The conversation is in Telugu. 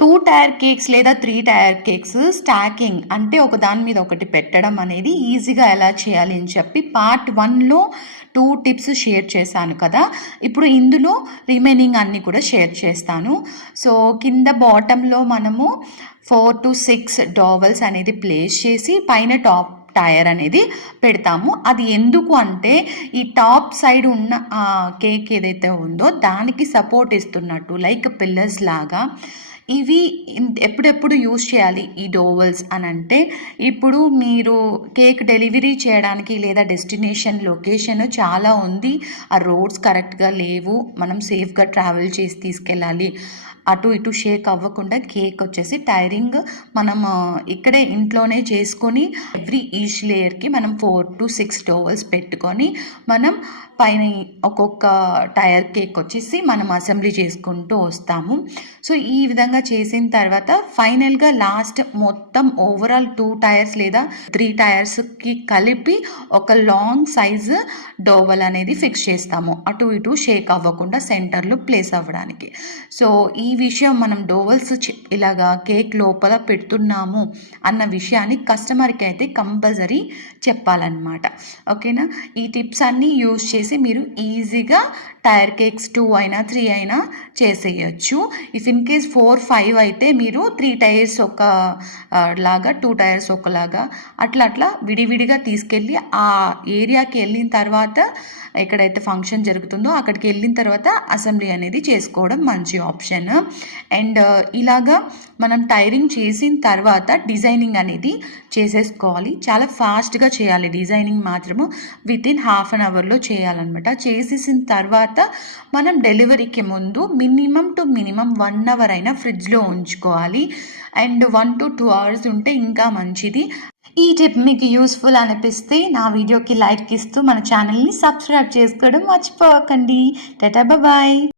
2 టైర్ కేక్స్ లేదా 3 టైర్ కేక్స్ స్టాకింగ్ అంటే ఒకదాని మీద ఒకటి పెట్టడం అనేది ఈజీగా ఎలా చేయాలి అని చెప్పి పార్ట్ 1లో 2 టిప్స్ షేర్ చేశాను కదా. ఇప్పుడు ఇందులో రిమైనింగ్ అన్నీ కూడా షేర్ చేస్తాను. సో కింద బాటంలో మనము 4 to 6 డోవెల్స్ అనేది ప్లేస్ చేసి పైన టాప్ టైర్ అనేది పెడతాము. అది ఎందుకు అంటే ఈ టాప్ సైడ్ ఉన్న కేక్ ఏదైతే ఉందో దానికి సపోర్ట్ ఇస్తున్నట్టు లైక్ పిల్లర్స్ లాగా ఇవి ఎప్పుడెప్పుడు యూజ్ చేయాలి ఈ డోవెల్స్ అని అంటే, ఇప్పుడు మీరు కేక్ డెలివరీ చేయడానికి లేదా డెస్టినేషన్ లొకేషన్ చాలా ఉంది, ఆ రోడ్స్ కరెక్ట్గా లేవు, మనం సేఫ్గా ట్రావెల్ చేసి తీసుకెళ్ళాలి, అటు ఇటు షేక్ అవ్వకుండా కేక్ వచ్చేసి టైరింగ్ మనం ఇక్కడే ఇంట్లోనే చేసుకొని ఈచ్ లేయర్కి మనం 4 to 6 డోవెల్స్ పెట్టుకొని మనం పైన ఒక్కొక్క టైర్ కేక్ వచ్చేసి మనం అసెంబ్లీ చేసుకుంటూ వస్తాము. సో ఈ విధంగా చేసిన తర్వాత ఫైనల్గా లాస్ట్ మొత్తం ఓవరాల్ 2 టైర్స్ లేదా 3 టైర్స్కి కలిపి ఒక లాంగ్ సైజ్ డోవెల్ అనేది ఫిక్స్ చేస్తాము, అటు ఇటు షేక్ అవ్వకుండా సెంటర్లో ప్లేస్ అవ్వడానికి. సో ఈ విషయం మనం డోవెల్స్ ఇలాగా కేక్ లోపల పెడుతున్నాము అన్న విషయాన్ని కస్టమర్కి అయితే కంపల్సరీ చెప్పాలన్నమాట. ఓకేనా? ఈ టిప్స్ అన్నీ యూజ్ చేసి మీరు ఈజీగా టైర్ కేక్స్ 2 అయినా 3 అయినా చేసేయచ్చు. ఇఫ్ ఇన్ కేస్ 4, 5 అయితే మీరు 3 టైర్స్ ఒక లాగా 2 టైర్స్ ఒకలాగా అట్లా విడివిడిగా తీసుకెళ్ళి ఆ ఏరియాకి వెళ్ళిన తర్వాత ఎక్కడైతే ఫంక్షన్ జరుగుతుందో అక్కడికి వెళ్ళిన తర్వాత అసెంబ్లీ అనేది చేసుకోవడం మంచి ఆప్షన్. అండ్ ఇలాగా మనం టైరింగ్ చేసిన తర్వాత డిజైనింగ్ అనేది చేసేసుకోవాలి. చాలా ఫాస్ట్గా చేయాలి డిజైనింగ్ మాత్రము, వితిన్ హాఫ్ అన్ అవర్లో చేయాలన్నమాట. చేసేసిన తర్వాత మనం డెలివరీకి ముందు మినిమం 1 అవర్ అయినా ఫ్రిడ్జ్లో ఉంచుకోవాలి. అండ్ 1 to 2 అవర్స్ ఉంటే ఇంకా మంచిది. ఈ టిప్ మీకు యూస్ఫుల్ అనిపిస్తే నా వీడియోకి లైక్ ఇస్తూ మన ఛానల్ని సబ్స్క్రైబ్ చేసుకోవడం మర్చిపోకండి. టాటా బాయ్.